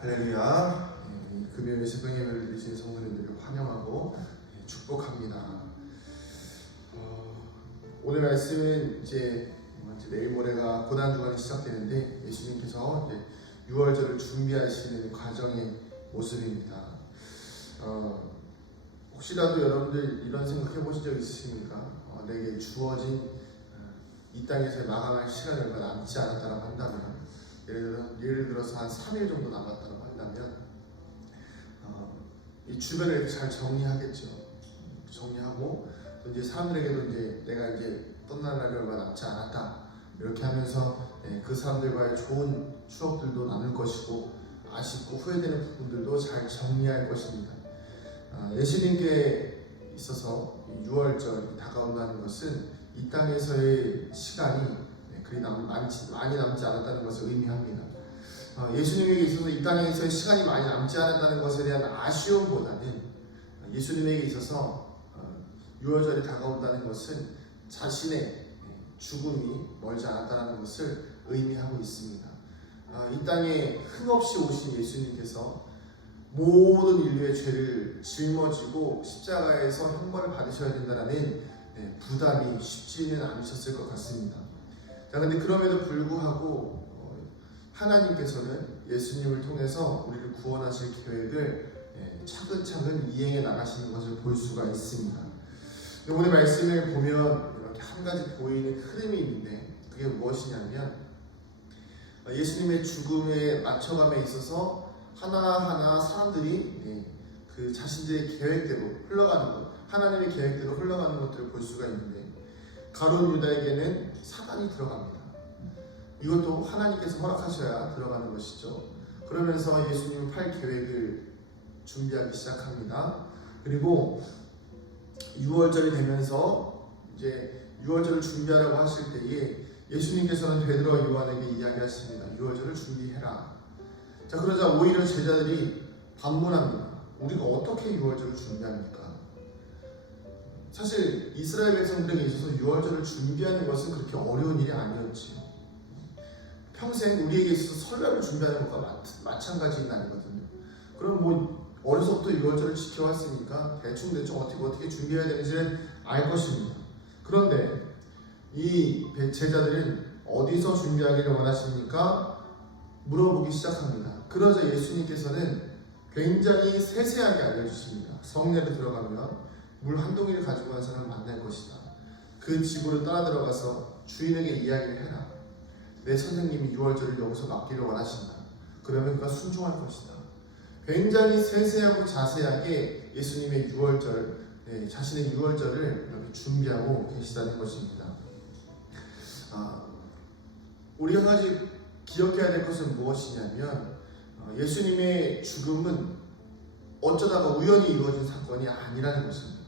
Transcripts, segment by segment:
할렐루야. 금요일 새벽 예배를 드리신 성도님들을 환영하고 예, 축복합니다. 어, 오늘 말씀은 이제 내일 모레가 고난 주간이 시작되는데 예수님께서 이제 6월절을 준비하시는 과정의 모습입니다. 어, 혹시라도 여러분들 이런 생각해 보신 적 있으십니까? 어, 내게 주어진 어, 이 땅에서 마감할 시간이 얼마 남지 않았다고 한다면 예를 들어서 한 3일 정도 남았다 고 한다면 어, 이 주변을 잘 정리하겠죠. 정리하고 또 이제 사람들에게도 이제 내가 이제 떠날 날이 얼마 남지 않았다 이렇게 하면서 예, 그 사람들과의 좋은 추억들도 나눌 것이고 아쉽고 후회되는 부분들도 잘 정리할 것입니다. 아, 예수님께 있어서 6월절 다가온다는 것은 이 땅에서의 시간이 네, 그리 남, 많지, 많이 남지 않았다는 것을 의미합니다. 어, 예수님에게 있어서 이 땅에서의 시간이 많이 남지 않았다는 것에 대한 아쉬움보다는 예수님에게 있어서 어, 6월절이 다가온다는 것은 자신의 죽음이 멀지 않았다는 것을 의미하고 있습니다. 어, 이 땅에 흠없이 오신 예수님께서 모든 인류의 죄를 짊어지고 십자가에서 형벌을 받으셔야 된다는 네, 부담이 쉽지는 않으셨을 것 같습니다. 자, 근데 그럼에도 불구하고 어, 하나님께서는 예수님을 통해서 우리를 구원하실 계획을 예, 차근차근 이행해 나가시는 것을 볼 수가 있습니다. 오늘 말씀을 보면 이렇게 한 가지 보이는 흐름이 있는데 그게 무엇이냐면 어, 예수님의 죽음에 맞춰감에 있어서 하나하나 사람들이 예, 그 자신들의 계획대로 흘러가는 것, 하나님의 계획대로 흘러가는 것들을 볼 수가 있는데 가론 유다에게는 사단이 들어갑니다. 이것도 하나님께서 허락하셔야 들어가는 것이죠. 그러면서 예수님은 팔 계획을 준비하기 시작합니다. 그리고 6월절이 되면서 이제 6월절을 준비하라고 하실 때에 예수님께서는 베드로와 요한에게 이야기하십니다. 6월절을 준비해라. 자 그러자 오히려 제자들이 반문합니다. 우리가 어떻게 6월절을 준비합니까? 사실 이스라엘 백성들에게 있어서 6월절을 준비하는 것은 그렇게 어려운 일이 아니었지. 평생 우리에게 있어서 설날을 준비하는 것과 마, 마찬가지는 아니거든요. 그럼 뭐 어려서부터 6월절을 지켜왔으니까 대충 대충 어떻게 어떻게 준비해야 되는지를 알 것입니다. 그런데 이 제자들은 어디서 준비하기를 원하십니까? 물어보기 시작합니다. 그러자 예수님께서는 굉장히 세세하게 알려주십니다. 성례를 들어가면 물 한 동이를 가지고 간 사람을 만날 것이다. 그 집으로 따라 들어가서 주인에게 이야기를 해라. 내 선생님이 6월절을 여기서 맡기를 원하신다. 그러면 그가 순종할 것이다. 굉장히 세세하고 자세하게 예수님의 6월절, 네, 자신의 6월절을 이렇게 준비하고 계시다는 것입니다. 아, 우리 한 가지 기억해야 될 것은 무엇이냐면 어, 예수님의 죽음은 어쩌다가 우연히 이루어진 사건이 아니라는 것입니다.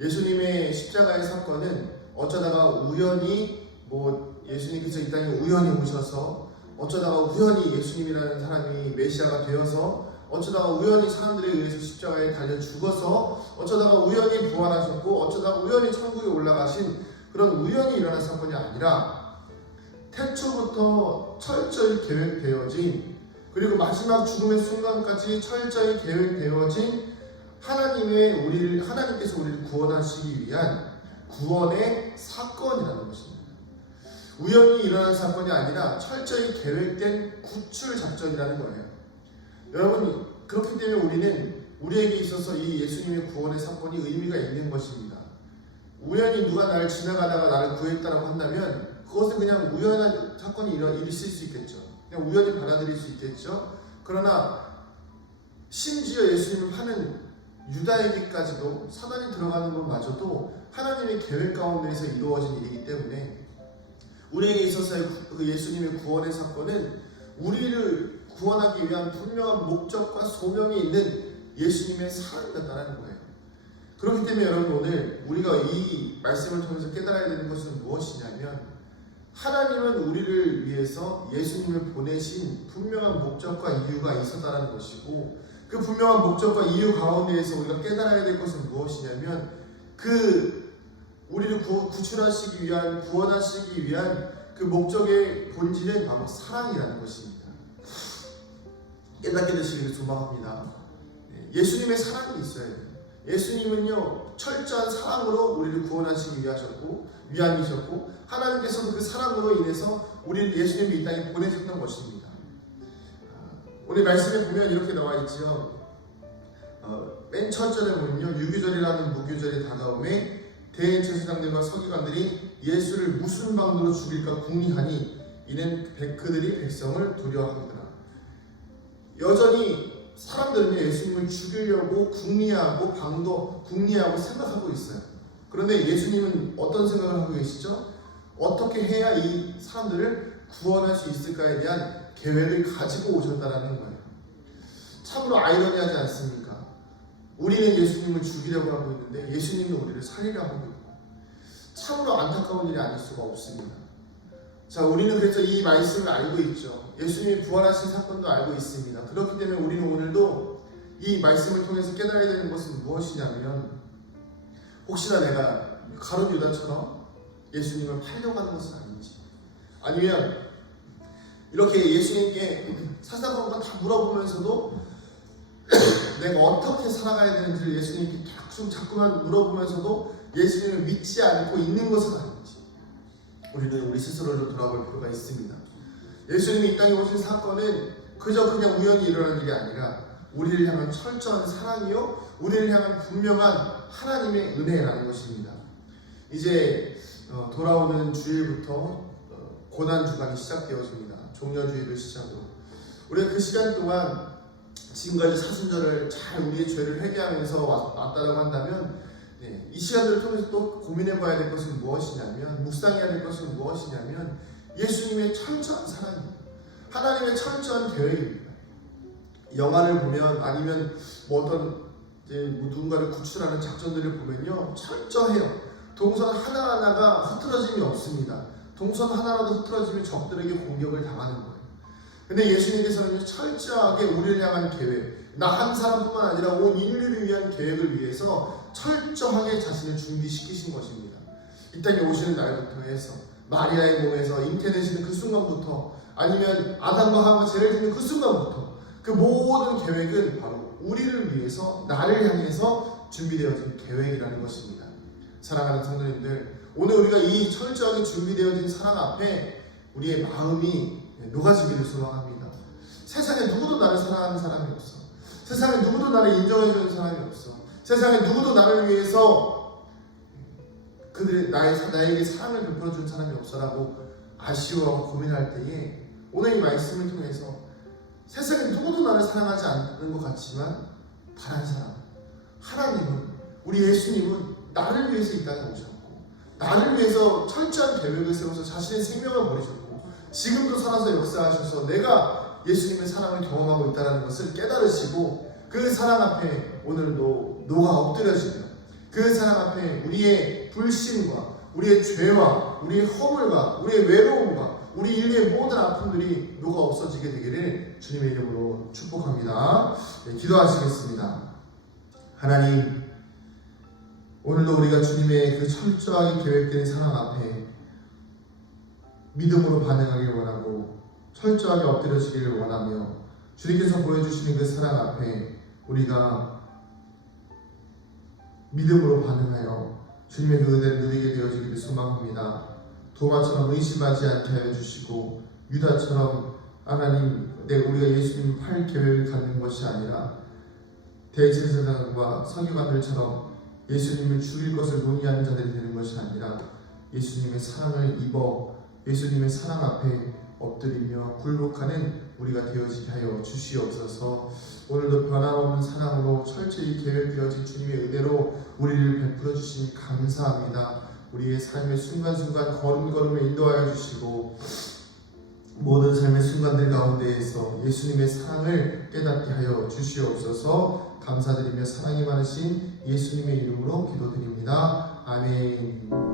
예수님의 십자가의 사건은 어쩌다가 우연히 뭐 예수님께서 이 땅에 우연히 오셔서 어쩌다가 우연히 예수님이라는 사람이 메시아가 되어서 어쩌다가 우연히 사람들에 의해서 십자가에 달려 죽어서 어쩌다가 우연히 부활하셨고 어쩌다가 우연히 천국에 올라가신 그런 우연히 일어난 사건이 아니라 태초부터 철저히 계획되어진 그리고 마지막 죽음의 순간까지 철저히 계획되어진 하나님의 우리를 하나님께서 우리를 구원하시기 위한 구원의 사건이라는 것입니다. 우연히 일어난 사건이 아니라 철저히 계획된 구출 작전이라는 거예요. 여러분 그렇기 때문에 우리는 우리에게 있어서 이 예수님의 구원의 사건이 의미가 있는 것입니다. 우연히 누가 나를 지나가다가 나를 구했다라고 한다면 그것은 그냥 우연한 사건이 일어 있을 수 있겠죠. 그냥 우연히 받아들일 수 있겠죠. 그러나 심지어 예수님을 파는 유다에게까지도 사단이 들어가는 것마저도 하나님의 계획 가운데서 이루어진 일이기 때문에 우리에게 있어서의 그 예수님의 구원의 사건은 우리를 구원하기 위한 분명한 목적과 소명이 있는 예수님의 사랑이었다는 거예요. 그렇기 때문에 여러분 오늘 우리가 이 말씀을 통해서 깨달아야 되는 것은 무엇이냐면 하나님은 우리를 위해서 예수님을 보내신 분명한 목적과 이유가 있었다는 것이고 그 분명한 목적과 이유 가운데에서 우리가 깨달아야 될 것은 무엇이냐면 그 우리를 구, 구출하시기 위한 구원하시기 위한 그 목적의 본질은 바로 사랑이라는 것입니다. 깨닫게 되시기를 소망합니다. 예, 예수님의 사랑이 있어야 돼요. 예수님은요 철저한 사랑으로 우리를 구원하시기 위하셨고 위함이셨고 하나님께서 그 사랑으로 인해서 우리를 예수님이 이 땅에 보내셨던 것입니다. 아, 오늘 말씀에 보면 이렇게 나와 있죠. 어, 맨 첫절에 보면요 유교절이라는 무교절이 다가오매 대제사장들과 서기관들이 예수를 무슨 방도로 죽일까 궁리하니 이는 백- 그들이 백성을 두려워하더라. 여전히 사람들은 예수님을 죽이려고 궁리하고 방도 궁리하고 생각하고 있어요. 그런데 예수님은 어떤 생각을 하고 계시죠? 어떻게 해야 이 사람들을 구원할 수 있을까에 대한 계획을 가지고 오셨다라는 거예요. 참으로 아이러니하지 않습니까? 우리는 예수님을 죽이려고 하고 있는데 예수님은 우리를 살리려고 하고 있고 참으로 안타까운 일이 아닐 수가 없습니다. 자, 우리는 그래서 이 말씀을 알고 있죠. 예수님이 부활하신 사건도 알고 있습니다. 그렇기 때문에 우리는 오늘도 이 말씀을 통해서 깨달아야 되는 것은 무엇이냐면 혹시나 내가 가룟 유다처럼 예수님을 팔려고 하는 것은 아닌지 아니면 이렇게 예수님께 사사건건 다 물어보면서도 내가 어떻게 살아가야 되는지를 예수님께 자꾸 자꾸만 물어보면서도 예수님을 믿지 않고 있는 것은 아닌지 우리는 우리 스스로를 돌아볼 필요가 있습니다. 예수님이 이 땅에 오신 사건은 그저 그냥 우연히 일어난 일이 아니라 우리를 향한 철저한 사랑이요, 우리를 향한 분명한 하나님의 은혜라는 것입니다. 이제 어, 돌아오는 주일부터 어, 고난 주간이 시작되어집니다. 종려주일을 시작으로 우리가 그 시간 동안 지금까지 사순절을 잘 우리의 죄를 회개하면서 왔- 왔다라고 한다면 네, 이 시간들을 통해서 또 고민해 봐야 될 것은 무엇이냐면 묵상해야 될 것은 무엇이냐면 예수님의 철저한 사랑입니다. 하나님의 철저한 계획입니다. 영화를 보면 아니면 뭐 어떤 이제 뭐 누군가를 구출하는 작전들을 보면요 철저해요. 동선 하나 하나가 흐트러짐이 없습니다. 동선 하나라도 흐트러지면 적들에게 공격을 당하는 거예요. 근데 예수님께서는 철저하게 우리를 향한 계획, 나 한 사람뿐만 아니라 온 인류를 위한 계획을 위해서 철저하게 자신을 준비시키신 것입니다. 이 땅에 오시는 날부터 해서 마리아의 몸에서 잉태되시는 그 순간부터 아니면 아담과 하와가 죄를 짓는 그 순간부터 그 모든 계획은 바로 우리를 위해서 나를 향해서 준비되어진 계획이라는 것입니다. 사랑하는 성도님들, 오늘 우리가 이 철저하게 준비되어진 사랑 앞에 우리의 마음이 녹아지기를 소망합니다. 세상에 누구도 나를 사랑하는 사람이 없어. 세상에 누구도 나를 인정해주는 사람이 없어. 세상에 누구도 나를 위해서 그들 나의 나에게 사랑을 베풀어준 사람이 없어라고 아쉬워하고 고민할 때에 오늘 이 말씀을 통해서 세상에 누구도 나를 사랑하지 않는 것 같지만 단한 사람 하나님은 우리 예수님은 나를 위해서 이 땅에 오셨고 나를 위해서 철저한 계획을 세워서 자신의 생명을 버리셨고 지금도 살아서 역사하셔서 내가 예수님의 사랑을 경험하고 있다는 것을 깨달으시고 그 사랑 앞에 오늘도 녹아 엎드려지며 그 사랑 앞에 우리의 불신과 우리의 죄와 우리의 허물과 우리의 외로움과 우리 인류의 모든 아픔들이 녹아 없어지게 되기를 주님의 이름으로 축복합니다. 네, 기도하시겠습니다. 하나님, 오늘도 우리가 주님의 그 철저하게 계획된 사랑 앞에 믿음으로 반응하길 원하고 철저하게 엎드려지기를 원하며 주님께서 보여주시는 그 사랑 앞에 우리가 믿음으로 반응하여 주님의 그 은혜를 누리게 되어지기를 소망합니다. 도마처럼 의심하지 않게 하여 주시고 유다처럼 하나님 내 우리가 예수님 팔 계획을 갖는 것이 아니라 대제사장과 서기관들처럼 예수님을 죽일 것을 논의하는 자들이 되는 것이 아니라 예수님의 사랑을 입어 예수님의 사랑 앞에 엎드리며 굴복하는 우리가 되어지게 하여 주시옵소서. 오늘도 변함없는 사랑으로 철저히 계획되어진 주님의 은혜로 우리를 베풀어 주시니 감사합니다. 우리의 삶의 순간순간 걸음걸음에 인도하여 주시고 모든 삶의 순간들 가운데에서 예수님의 사랑을 깨닫게 하여 주시옵소서. 감사드리며 사랑이 많으신 예수님의 이름으로 기도드립니다. 아멘.